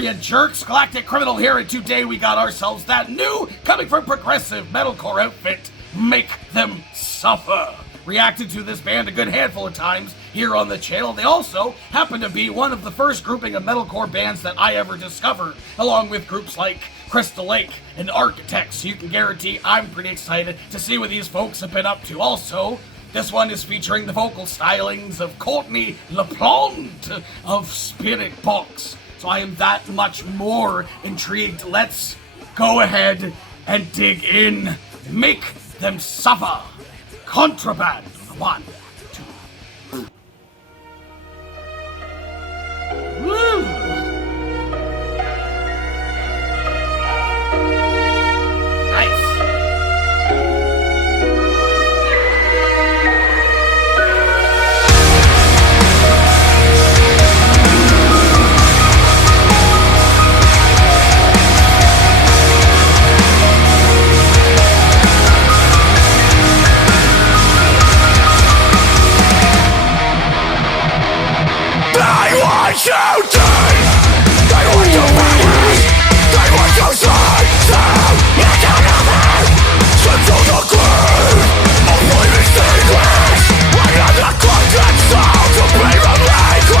are you jerks? Galactic Criminal here, and today we got ourselves that new, coming from progressive metalcore outfit, Make Them Suffer. Reacted to this band a good handful of times here on the channel. They also happen to be one of the first grouping of metalcore bands that I ever discovered, along with groups like Crystal Lake and Architects, so you can guarantee I'm pretty excited to see what these folks have been up to. Also, this one is featuring the vocal stylings of Courtney LaPlante of Spirit Box. So I am that much more intrigued. Let's go ahead and dig in. Make Them Suffer. Contraband. 1, 2. Woo! Nice. You did! They want to finish! They want to say, you don't know me! Slip to the grave of my mistakes. Another content sound to be relinquished.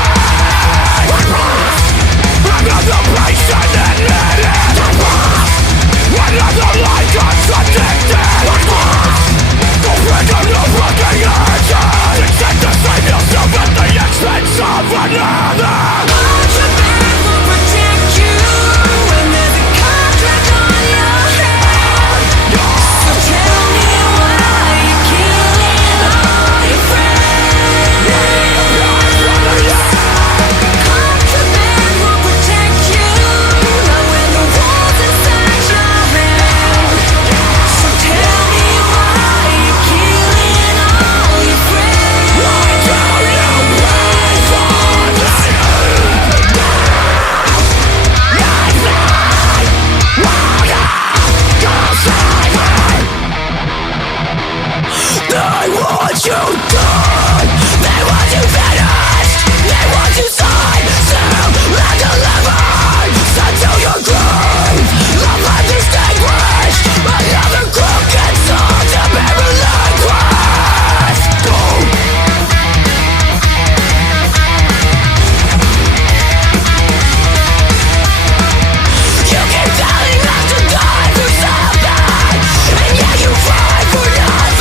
Another patient admitted. Another lie contradicted. The freedom of looking at it. Expect to save yourself at the expense of another. You done. They want you finished. They want you signed, sealed, and delivered. Sent to your grave. Love life distinguished. Another crooked song to be relinquished. You keep telling us to die for something, and yet you fight for nothing.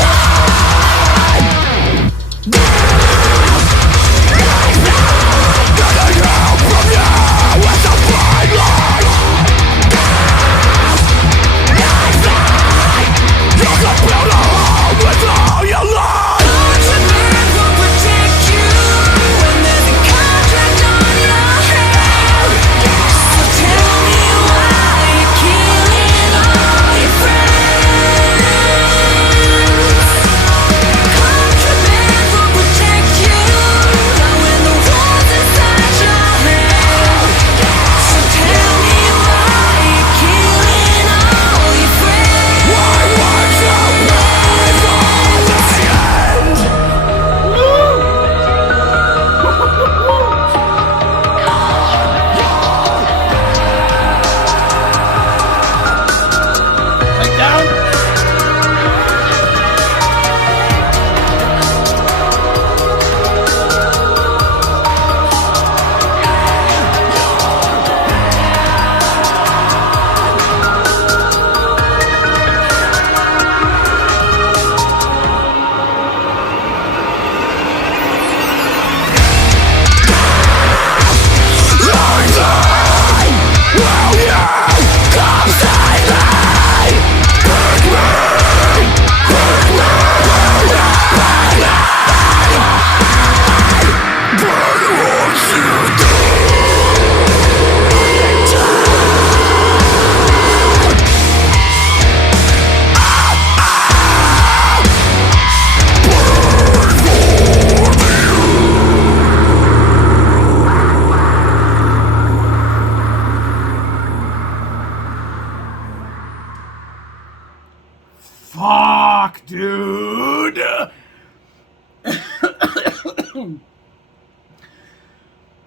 Fuck, dude!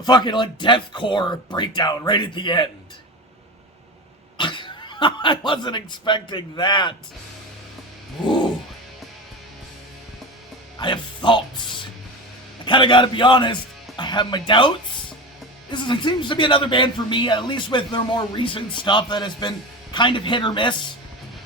fucking like deathcore breakdown right at the end. I wasn't expecting that. Ooh. I have thoughts. I kinda gotta be honest, I have my doubts. Seems to be another band for me, at least with their more recent stuff that has been kind of hit or miss.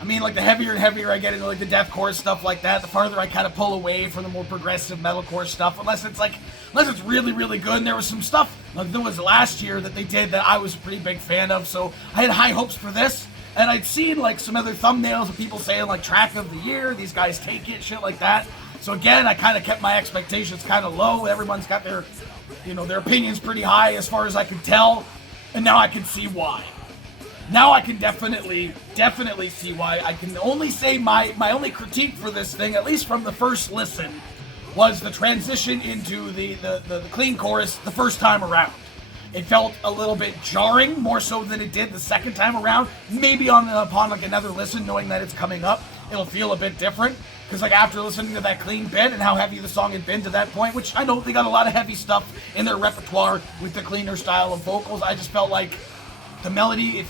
I mean, like, the heavier and heavier I get into, like, the deathcore stuff like that, the farther I kind of pull away from the more progressive metalcore stuff, unless it's really, really good. And there was some stuff, like, there was last year that they did that I was a pretty big fan of, so I had high hopes for this. And I'd seen, like, some other thumbnails of people saying, like, track of the year, these guys take it, shit like that. So again, I kind of kept my expectations kind of low. Everyone's got their, their opinions pretty high as far as I could tell. And now I can see why. Now I can definitely see why. I can only say my only critique for this thing, at least from the first listen, was the transition into the clean chorus the first time around. It felt a little bit jarring, more so than it did the second time around. Maybe upon like another listen, knowing that it's coming up, it'll feel a bit different. Because like after listening to that clean bit and how heavy the song had been to that point, which I know they got a lot of heavy stuff in their repertoire with the cleaner style of vocals, I just felt like the melody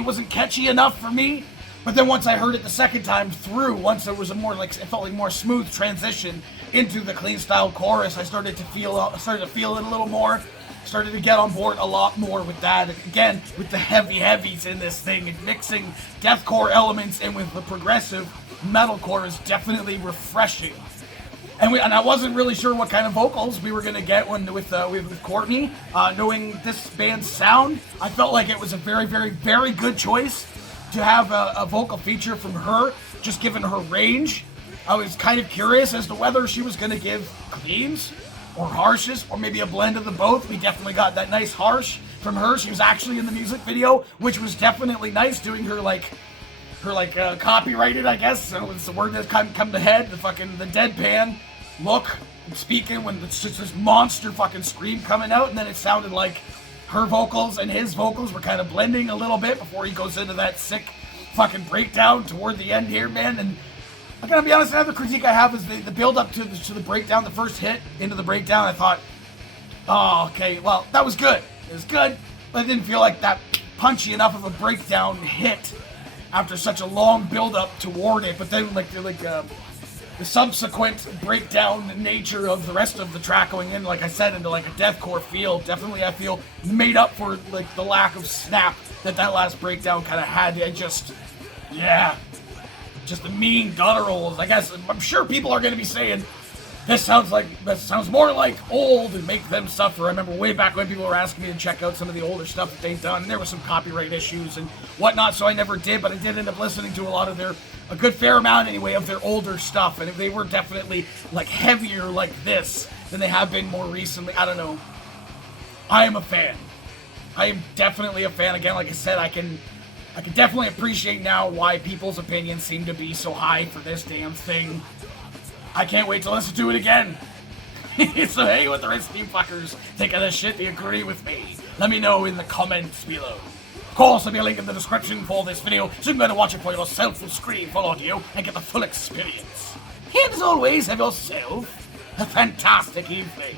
wasn't catchy enough for me. But then once I heard it the second time through, once there was it felt like more smooth transition into the clean style chorus, I started to feel it a little more. Started to get on board a lot more with that. And again, with the heavies in this thing, and mixing deathcore elements in with the progressive metalcore is definitely refreshing. And I wasn't really sure what kind of vocals we were gonna get with Courtney. Knowing this band's sound, I felt like it was a very, very, very good choice to have a vocal feature from her, just given her range. I was kind of curious as to whether she was gonna give cleans or harshes, or maybe a blend of the both. We definitely got that nice harsh from her. She was actually in the music video, which was definitely nice, doing her copyrighted, I guess. So it's the word that's come to head. The deadpan look, speaking when it's just this monster fucking scream coming out, and then it sounded like her vocals and his vocals were kind of blending a little bit before he goes into that sick fucking breakdown toward the end here, man. And I gotta be honest, another critique I have is the build up to the breakdown, the first hit into the breakdown. I thought, oh, okay, well, that was good. It was good, but it didn't feel like that punchy enough of a breakdown hit after such a long build up toward it. But then the subsequent breakdown nature of the rest of the track going in, like I said, into like a deathcore feel, definitely I feel made up for like the lack of snap that last breakdown kind of had. Just the mean gutturals. I guess I'm sure people are going to be saying this sounds more like old and Make Them Suffer. I remember way back when people were asking me to check out some of the older stuff that they'd done, and there were some copyright issues and whatnot, so I never did, but I did end up listening to a good fair amount anyway of their older stuff, and they were definitely like heavier like this than they have been more recently. I don't know. I am a fan. I am definitely a fan. Again, like I said, I can definitely appreciate now why people's opinions seem to be so high for this damn thing. I can't wait to listen to it again. So hey, what the rest of you fuckers think of this shit? Do you agree with me? Let me know in the comments below. Of course, there'll be a link in the description for this video, so you can go and watch it for yourself with screen full audio and get the full experience. And as always, have yourself a fantastic evening.